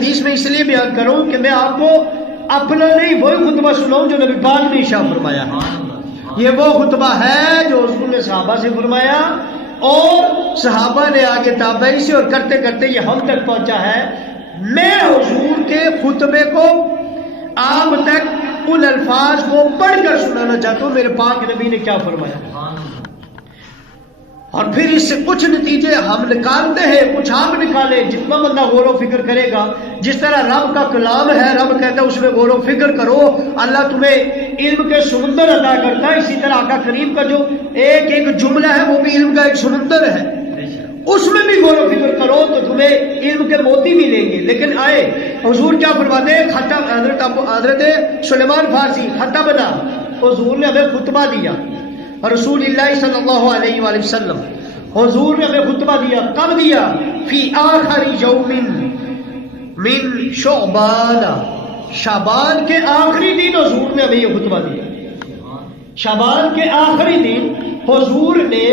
حدیث میں اس لیے بیان کروں کہ میں آپ کو اپنا نہیں وہی خطبہ سناؤں جو نبی پاک نے ارشاد فرمایا. یہ وہ خطبہ ہے جو حضور نے صحابہ سے فرمایا اور صحابہ نے آگے تابعین سے، اور کرتے کرتے یہ ہم تک پہنچا ہے. میں حضور کے خطبے کو آپ تک ان الفاظ کو پڑھ کر سنانا چاہتا ہوں، میرے پاک نبی نے کیا فرمایا، اور پھر اس سے کچھ نتیجے ہم نکالتے ہیں، کچھ آپ نکالیں. جتنا بندہ غور و فکر کرے گا، جس طرح رب کا کلام ہے، رب کہتا ہے اس میں غور و فکر کرو، اللہ تمہیں علم کے سمندر عطا کرتا ہے. اسی طرح آقا کریم کا جو ایک ایک جملہ ہے وہ بھی علم کا ایک سمندر ہے، اس میں بھی غور و فکر کرو تو تمہیں علم کے موتی ملیں گے. لیکن آئے حضور کیا فرماتے ہیں، حضرت سلیمان فارسی خطہ بنا، حضور نے ہمیں خطبہ دیا، رسول اللہ صلی اللہ علیہ وآلہ وسلم حضور نے ہمیں خطبہ دیا. کب دیا؟ فی آخر یوم من شعبان، شعبان کے آخری دن حضور نے ہمیں یہ خطبہ دیا. شعبان کے آخری دن حضور نے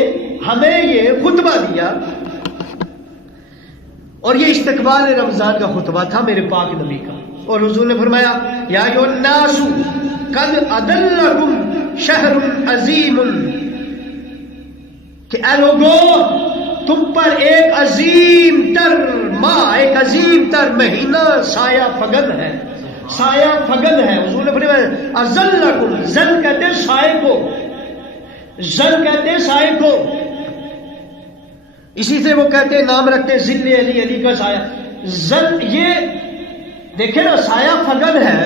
ہمیں یہ خطبہ دیا، اور یہ استقبال رمضان کا خطبہ تھا میرے پاک نبی کا. اور حضور نے فرمایا یا ایھا الناس قد اضلکم شہر عظیم، کہ اے لوگو تم پر ایک عظیم تر ماہ، ایک عظیم تر مہینہ سایہ فگن ہے، سایہ فگن ہے. حضور نے فرمایا اضلکم، زل کہتے ہیں سائے کو، زل کہتے ہیں سائے کو، اسی سے وہ کہتے ہیں نام رکھتے ہیں ذل علی، علی کا سایہ. زل یہ دیکھیں نا سایہ فگن ہے،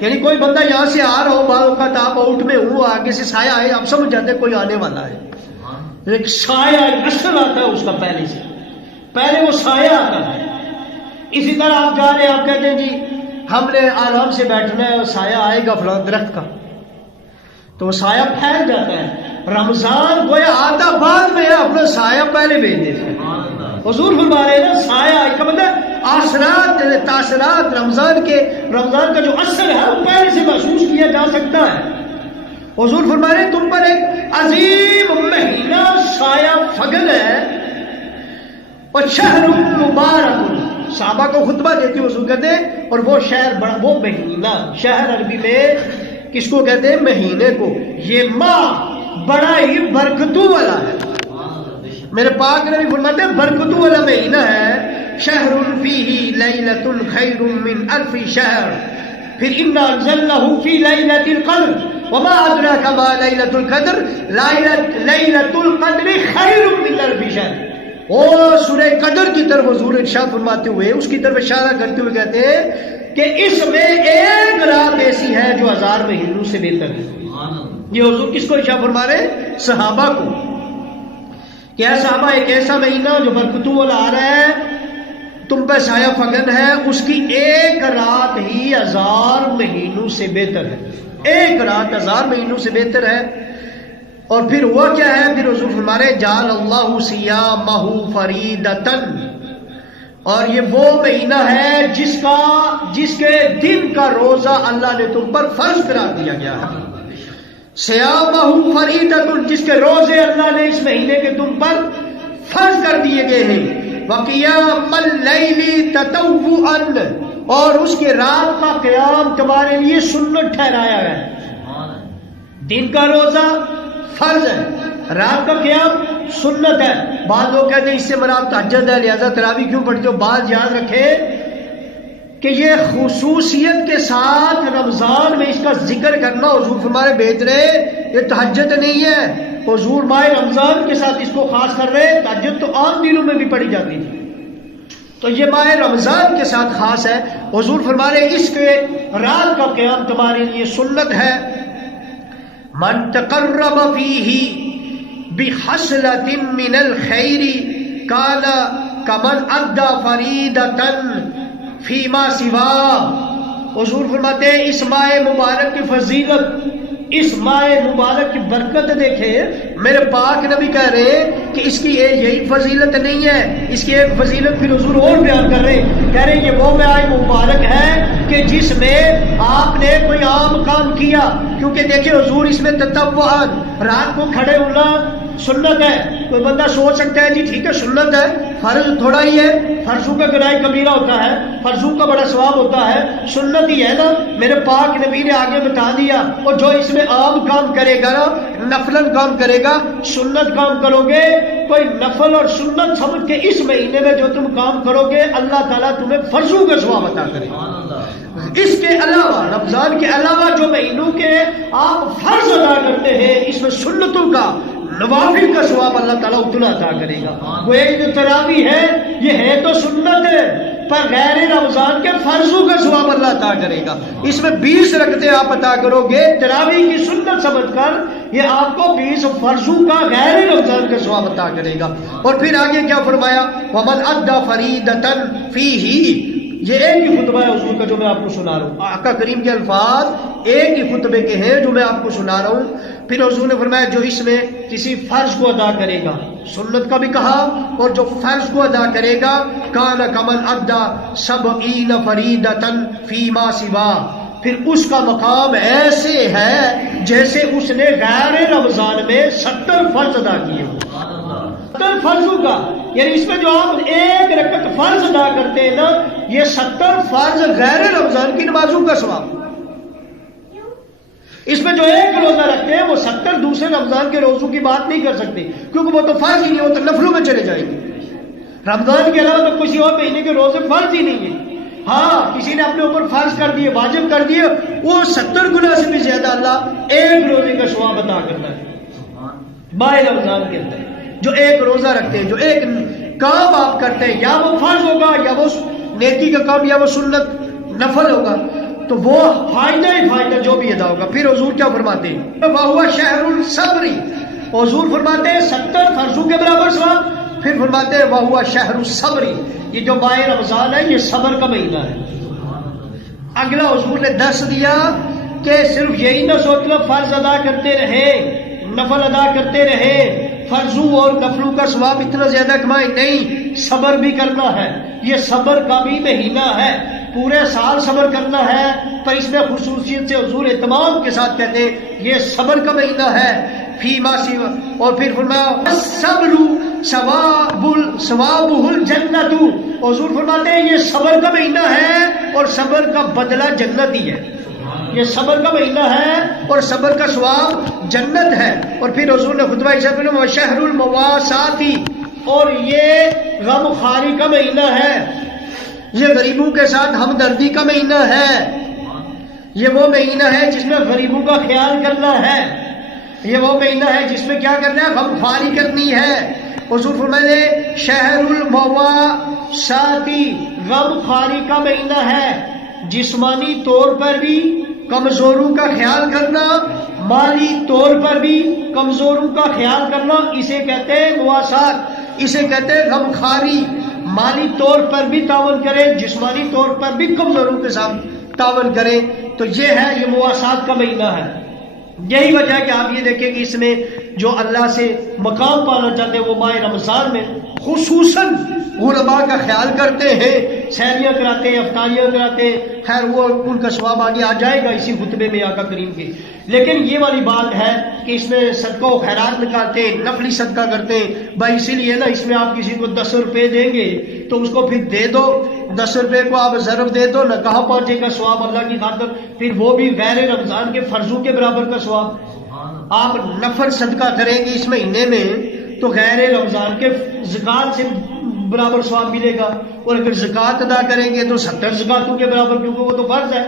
یعنی کوئی بندہ یہاں سے آ رہا ہو، بعض اوقات آپ آؤٹ میں ہوں، آگے سے سایہ آئے، آپ سمجھ جاتے ہیں کوئی آنے والا ہے. ایک سایہ ایک اثر آتا ہے اس کا، پہلے سے پہلے وہ سایہ آتا ہے. اسی طرح آپ جا رہے ہیں، آپ کہتے ہیں جی ہم نے آرام سے بیٹھنا ہے، سایہ آئے گا فلاں درخت کا، تو وہ سایہ پھیل جاتا ہے. رمضان گویا آتا بعد میں ہے، اپنا سایہ پہلے بھیج دیتے ہیں. حضور فرما رہے ہیں نا سایہ ایک مطلب اثرات تاثرات رمضان کا جو اثر ہے وہ پہلے سے محسوس کیا جا سکتا ہے. حضور فرما رہے ہیں تم پر ایک عظیم مہینہ سایہ فگن ہے، اور شہر مبارک. صحابہ کو خطبہ دیتے حضور کہتے ہیں، اور وہ شہر بڑا، وہ مہینہ، شہر عربی میں کس کو کہتے ہیں؟ مہینے کو. یہ ماہ بڑا ہی برکتوں والا ہے. میرے پاک نبی فرماتے ہیں برکتوں والا مہینہ ہے. شہر فیہ لیلۃ خیر من الف شہر. پھر انا انزلناہ فی لیلۃ القدر وما ادراک ما لیلۃ القدر لیلۃ القدر خیر من الف شہر. اور سورہ قدر کی طرف حضور ارشاد فرماتے ہوئے، اس کی طرف اشارہ کرتے ہوئے کہتے ہیں کہ اس میں ایک رات ایسی ہے جو 1000 مہینوں سے بہتر ہے. یہ حضور کس کو ارشاد فرما رہے ہیں؟ صحابہ کو. کہ اے صحابہ ایک ایسا مہینہ جو برکتوں والا آ رہا ہے، تم پہ سایہ فگن ہے، اس کی ایک رات ہی 1000 مہینوں سے بہتر ہے. ایک رات 1000 مہینوں سے بہتر ہے. اور پھر ہوا کیا ہے؟ پھر حضور فرما رہے جعل اللہ صیامہ فریدۃ، اور یہ وہ مہینہ ہے جس کے دن کا روزہ اللہ نے تم پر فرض قرار دیا گیا ہے. صیامہ فریدۃ، جس کے روزے اللہ نے اس مہینے کے تم پر فرض کر دیے گئے ہیں. وقیام اللیل تطوعا، اور اس کے رات کا قیام تمہارے لیے سنت ٹھہرایا گیا ہے. دن کا روزہ فرض ہے، رات کا قیام سنت ہے. بعض لوگ کہتے ہیں اس سے مراد تہجد ہے، لہذا تراویح کیوں پڑھتے ہو؟ بعض یاد رکھے کہ یہ خصوصیت کے ساتھ رمضان میں اس کا ذکر کرنا حضور فرمانے بھیج رہے، یہ تہجد نہیں ہے. حضور ماہ رمضان کے ساتھ اس کو خاص کر رہے. تہجد تو عام دنوں میں بھی پڑھی جاتی تھی، تو یہ ماہ رمضان کے ساتھ خاص ہے. حضور فرما رہے اس کے رات کا قیام تمہارے لیے سنت ہے. من تقرب فیہ بخصلۃ من الخیر کان کمن ادى فریضۃ فیما سوا. حضور فرماتے ہیں اس ماہ مبارک کی فضیلت، اس ماہ مبارک کی برکت دیکھیں. میرے پاک نبی کہہ رہے کہ اس کی یہی فضیلت نہیں ہے، اس کی ایک فضیلت پھر حضور اور بیان کر رہے، کہہ رہے یہ وہ ماہ مبارک ہے کہ جس میں آپ نے کوئی عام کام کیا. کیونکہ دیکھیں حضور اس میں تطوعاً، رات کو کھڑے ہونا سنت ہے. کوئی بندہ سوچ سکتا ہے جی ٹھیک ہے سنت ہے، فرض تھوڑا ہی ہے، فرضوں کا گناہ کبیرہ ہوتا ہے، فرضوں کا بڑا ثواب ہوتا ہے، سنت ہی ہے نا. میرے پاک نبی نے آگے بتا دیا. اور جو اس میں عام کام کرے گا نا، نفلن کام کرے گا، سنت کام کرو گے، کوئی نفل اور سنت سمجھ کے اس مہینے میں جو تم کام کرو گے اللہ تعالیٰ تمہیں فرضوں کا ثواب عطا کرے گا. اس کے علاوہ رمضان کے علاوہ جو مہینوں کے آپ فرض ادا کرتے ہیں، اس میں سنتوں کا نوافل کا ثواب اللہ تعالیٰ اتنا عطا کرے گا. وہ ایک جو تراویح ہے یہ ہے تو سنت ہے، پر غیر رمضان کے فرضوں کا ثواب اللہ عطا کرے گا. اس میں 20 رکعتیں آپ عطا کرو گے تراویح کی سنت سمجھ کر، یہ آپ کو 20 فرضوں کا غیر رمضان کا ثواب عطا کرے گا. اور پھر آگے کیا فرمایا؟ وَمَنْ أَدَّى فَرِيدَةً فِيهِ. یہ ایک ہی خطبہ ہے حضور کا جو میں آپ کو سنا رہا ہوں. آقا کریم کے الفاظ ایک ہی خطبے کے ہیں جو میں آپ کو سنا رہا ہوں. پھر حضور نے فرمایا جو اس میں کسی فرض کو ادا کرے گا، سنت کا بھی کہا، اور جو فرض کو ادا کرے گا کان کمن ادا 70 فریدۃ فیما سوا، پھر اس کا مقام ایسے ہے جیسے اس نے غیر رمضان میں 70 فرض ادا کیے ہوں. 70 فرضوں کا، یعنی اس میں جو آپ ایک رکعت فرض ادا کرتے ہیں نا، یہ 70 فرض غیر رمضان کی نمازوں کا ثواب. اس میں جو ایک روزہ رکھتے ہیں وہ 70 دوسرے رمضان کے روزوں کی بات نہیں کر سکتے، کیونکہ وہ تو فرض ہی نہیں، وہ تو نفلوں میں چلے جائیں گے. رمضان کے علاوہ تو کسی اور مہینے کے روزے فرض ہی نہیں ہے. ہاں کسی نے اپنے اوپر فرض کر دیے، واجب کر دیے، وہ 70 گنا سے بھی زیادہ اللہ ایک روزے کا ثواب عطا کرتا ہے ماہ رمضان کے اندر. جو ایک روزہ رکھتے ہیں، جو ایک کام آپ کرتے ہیں، یا وہ فرض ہوگا یا وہ نیکی کا کام یا وہ سنت نفل ہوگا، تو وہ فائدہ ہی فائدہ جو بھی ادا ہوگا. پھر حضور کیا فرماتے ہیں؟ وَهُوَ شَهْرُ الصَّبْرِ. حضور فرماتے ہیں 70 فرضوں کے برابر ثواب. پھر فرماتے ہیں وَهُوَ شَهْرُ الصَّبْرِ. یہ جو ماہ رمضان ہے یہ صبر کا مہینہ ہے. اگلا حضور نے درس دیا کہ صرف یہی نہ سوچ لو فرض ادا کرتے رہے، نفل ادا کرتے رہے، فرضوں اور نفلوں کا ثواب اتنا زیادہ کمائے. نہیں، صبر بھی کرنا ہے. یہ صبر کا بھی مہینہ ہے، پورے سال صبر کرنا ہے، پر اس میں خصوصیت سے حضور اہتمام کے ساتھ کہتے ہیں یہ صبر کا مہینہ ہے. فیما سوا. اور پھر فرمایا الصبر ثوابہ الجنت. حضور فرماتے ہیں یہ صبر کا مہینہ ہے اور صبر کا بدلہ جنت ہی ہے. یہ صبر کا مہینہ ہے اور صبر کا ثواب جنت ہے. اور پھر حضور نے خطبہ عشاء میں وشہر المواسات. اور یہ غم خواری کا مہینہ ہے، یہ غریبوں کے ساتھ ہمدردی کا مہینہ ہے. یہ وہ مہینہ ہے جس میں غریبوں کا خیال کرنا ہے. یہ وہ مہینہ ہے جس میں کیا کرنا ہے؟ غم خواری کرنی ہے. حضور فرمائے شہر المواسات، غم خواری کا مہینہ ہے، جسمانی طور پر بھی کمزوروں کا خیال کرنا، مالی طور پر بھی کمزوروں کا خیال کرنا. اسے کہتے ہیں مواسات، اسے کہتے ہیں غم خواری. مالی طور پر بھی تعاون کریں، جسمانی طور پر بھی کمزوروں کے ساتھ تعاون کریں. تو یہ ہے، یہ مواسات کا مہینہ ہے. یہی وجہ ہے کہ آپ یہ دیکھیں کہ اس میں جو اللہ سے مقام پانا چاہتے ہیں وہ ماہ رمضان میں خصوصاً غرباء کا خیال کرتے ہیں، سحریاں کراتے ہیں، افطاریاں کراتے ہیں. خیر وہ ان کا ثواب آگے آ جائے گا اسی خطبے میں آقا کریم کے. لیکن یہ والی بات ہے کہ اس میں صدقہ و خیرات نکالتے ہیں، نفلی صدقہ کرتے ہیں. بھائی اسی لیے نا اس میں آپ کسی کو 10 روپے دیں گے تو اس کو پھر دے دو، 10 روپے کو آپ ضرب دے دو نہ، کہاں پہنچے گا ثواب اللہ کی خاطر. پھر وہ بھی غیر رمضان کے فرضوں کے برابر کا ثواب. آپ نفل صدقہ کریں گے اس مہینے میں تو غیر رمضان کے زکات سے برابر ثواب ملے گا. اور اگر زکات ادا کریں گے تو 70 زکاتوں کے برابر، کیونکہ وہ تو فرض ہے،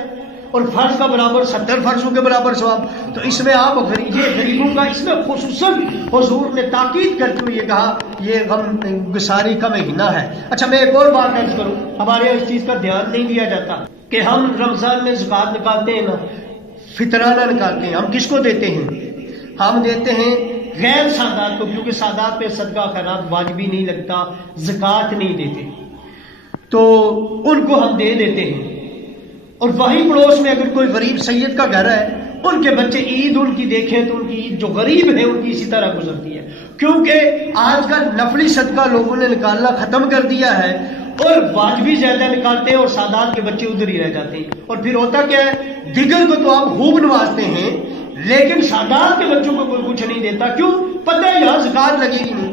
اور فرض کا برابر 70 فرضوں کے برابر ثواب. تو اس میں آپ غریبوں کا، اس میں خصوصاً حضور نے تاکید کرتے ہوئے یہ کہا یہ غم گساری کا مہینہ ہے. اچھا میں ایک اور بات عرض کروں، ہمارے اس چیز کا دھیان نہیں دیا جاتا کہ ہم رمضان میں زکات نکالتے ہیں نا، فطرانہ نکالتے ہیں. ہم کس کو دیتے ہیں؟ ہم دیتے ہیں غیر سادات کو، کیونکہ سادات پہ صدقہ خیرات واجبی نہیں لگتا، زکات نہیں دیتے، تو ان کو ہم دے دیتے ہیں. اور وہی پڑوس میں اگر کوئی غریب سید کا گھر ہے، ان کے بچے عید ان کی دیکھیں تو ان کی عید جو غریب ہے ان کی اسی طرح گزرتی ہے. کیونکہ آج کل نفلی صدقہ لوگوں نے نکالنا ختم کر دیا ہے اور واجبی زیادہ نکالتے ہیں اور سادات کے بچے ادھر ہی رہ جاتے ہیں. اور پھر ہوتا کیا ہے، دیگر کو تو آپ خوب نوازتے ہیں لیکن سادات کے بچوں کو کوئی کچھ نہیں دیتا. کیوں؟ پتہ ہے یہاں زکات لگے گی نہیں.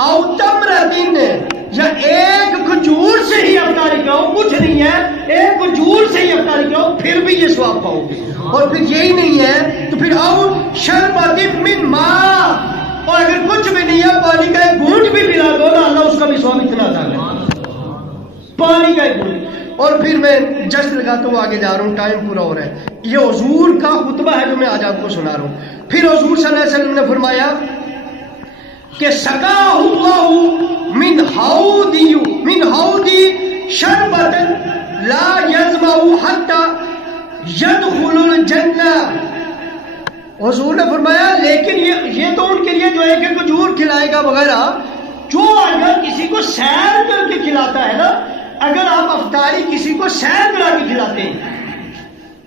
او تمرتن، یا ایک کھجور سے ہی افطاری کراؤ، کچھ نہیں ہے، ایک کھجور سے ہی افطاری کراؤ، پھر بھی یہ ثواب پاؤ گے۔ اور پھر یہی نہیں ہے تو پھر او شربت من ماء، اور اگر کچھ بھی نہیں ہے پانی کا ایک گھونٹ بھی پلا دو نا، اللہ اس کا بھی ثواب اتنا ادا کرے، پانی کا ایک گھونٹ۔ اور پھر میں جسٹ لگاتا ہوں، آگے جا رہا ہوں، ٹائم پورا ہو رہا ہے۔ یہ حضور کا خطبہ ہے جو میں آج آپ کو سنا رہا ہوں۔ پھر حضور صلی اللہ علیہ وسلم نے فرمایا کہ سقاہ اللہ من حوضی شربت لا یظمأ حتی یدخل الجنہ۔ حضور نے فرمایا لیکن یہ تو ان کے لیے جو ہے کہ کھجور کھلائے گا وغیرہ، جو اگر کسی کو سیر کر کے کھلاتا ہے نا، اگر آپ افطاری کسی کو سیر کرا کے کھلاتے ہیں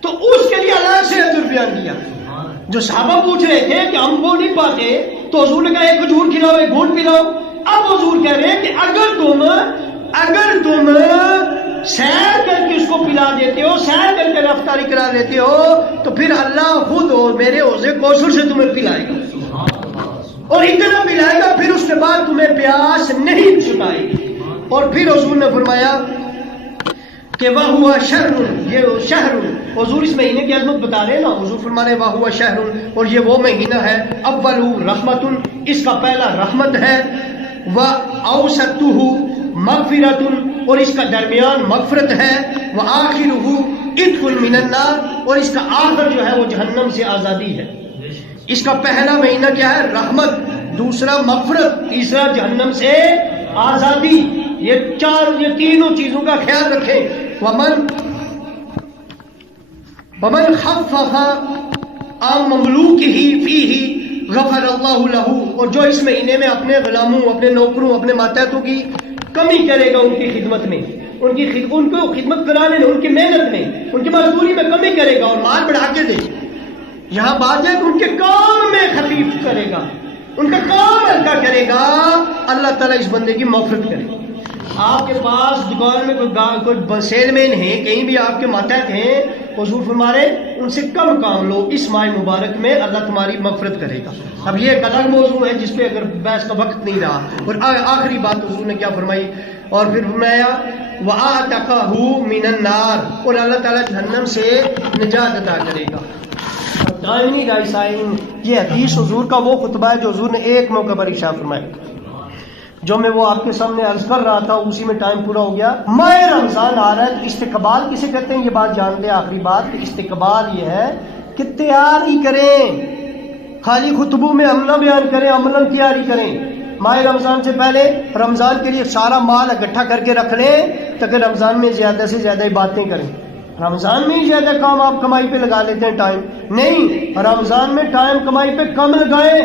تو اس کے لیے الگ سے اجر بیان کیا۔ جو صحابہ پوچھ رہے تھے کہ ہم وہ نہیں پاتے، تو حضور نے کہا ایک کھجور کھلاؤ، ایک گھونٹ پلاؤ۔ اب حضور کہہ رہے ہیں کہ اگر تم سیر کر کے اس کو پلا دیتے ہو، سیر کر کے افطاری کرا دیتے ہو، تو پھر اللہ خود اور میرے حوض کوثر سے تمہیں پلائے گا، اور اتنا پلائے گا پھر اس کے بعد تمہیں پیاس نہیں چھٹائے گی۔ اور پھر حضور نے فرمایا کہ وَهُوَ شَهْرٌ، یہ شہر، حضور اس مہینے کی عظمت بتا رہے ہیں نا، حضور فرما رہے وَهُوَ شَهْرٌ، اور یہ وہ مہینہ ہے اول رحمت، اس کا پہلا رحمت ہے، وَأَوْسَطُهُ مغفرۃ، اور اس کا درمیان مغفرت ہے، وَآخِرُهُ عِتْقٌ مِّنَ النَّارِ، اور اس کا آخر جو ہے وہ جہنم سے آزادی ہے۔ اس کا پہلا مہینہ کیا ہے؟ رحمت، دوسرا مغفرت، تیسرا جہنم سے آزادی۔ یہ تینوں چیزوں کا خیال رکھیں۔ ومن خفف عن مملوکہ فیہ غفر اللہ لہ، اور جو اس مہینے میں اپنے غلاموں، اپنے نوکروں، اپنے ماتحتوں کی کمی کرے گا، ان کی خدمت میں، ان کو خدمت کرانے میں، ان کی محنت میں، ان کی مزدوری میں کمی کرے گا اور مال بڑھا کے دے، یہاں بات ہے کہ ان کے کام میں خفیف کرے گا، ان کا کام ہلکا کرے گا، اللہ تعالیٰ اس بندے کی مغفرت کرے گا۔ آپ کے پاس دکان میں کوئی سیل مین ہے، کہیں بھی آپ کے ماتحت ہیں، حضور فرما رہے ان سے کم کام لو، اس ماہ مبارک میں اللہ تمہاری مغفرت کرے گا۔ اب یہ ایک الگ موضوع ہے جس پہ اگر بحث کا وقت نہیں رہا۔ اور آخری بات حضور نے کیا فرمائی؟ اور پھر فرمایا وَآتَقَهُ مِنَ النَّارِ، اور اللہ تعالیٰ جہنم سے نجات عطا کرے گا۔ دائمی رائسائن، یہ حدیث حضور کا وہ خطبہ ہے جو حضور نے ایک موقع پر ارشاد فرمایا، جو میں وہ آپ کے سامنے عرض کر رہا تھا، اسی میں ٹائم پورا ہو گیا۔ ماہ رمضان آ رہا ہے تو استقبال کسے کہتے ہیں؟ یہ بات جانتے ہیں۔ آخری بات کہ استقبال یہ ہے کہ تیاری کریں، خالی خطبوں میں عمل بیان کریں، عملاً تیاری کریں۔ ماہ رمضان سے پہلے رمضان کے لیے سارا مال اکٹھا کر کے رکھ لیں تاکہ رمضان میں زیادہ سے زیادہ باتیں کریں۔ رمضان میں ہی زیادہ کام آپ کمائی پہ لگا لیتے ہیں، ٹائم نہیں، رمضان میں ٹائم کمائی پہ کم لگائیں،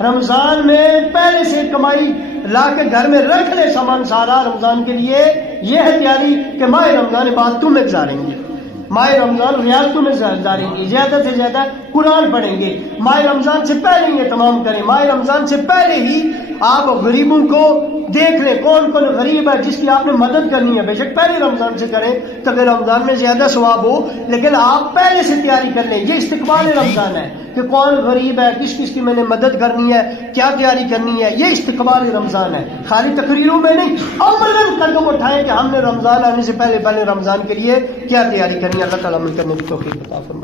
رمضان میں پہلے سے کمائی لا کے گھر میں رکھ لے سامان سارا رمضان کے لیے۔ یہ ہے تیاری کہ ماہ رمضان عبادتوں میں گزاریں گے، ماہ رمضان ریاضتوں میں گزاریں گے، زیادہ سے زیادہ قرآن پڑھیں گے۔ ماہ رمضان سے پہلے یہ تمام کریں، ماہ رمضان سے پہلے ہی آپ غریبوں کو دیکھ لیں، کون کون غریب ہے جس کی آپ نے مدد کرنی ہے، بے شک پہلے رمضان سے کریں تاکہ رمضان میں زیادہ ثواب ہو، لیکن آپ پہلے سے تیاری کر لیں۔ یہ استقبال رمضان ہے کہ کون غریب ہے، کس کس کی میں نے مدد کرنی ہے، کیا تیاری کرنی ہے، یہ استقبال رمضان ہے۔ خالی تقریروں میں نہیں، عملاً قدم اٹھائیں کہ ہم نے رمضان آنے سے پہلے رمضان کے لیے کیا تیاری کرنی ہے۔ اللہ تعالیٰ عمل کرنے کی توفیق عطا فرمائے۔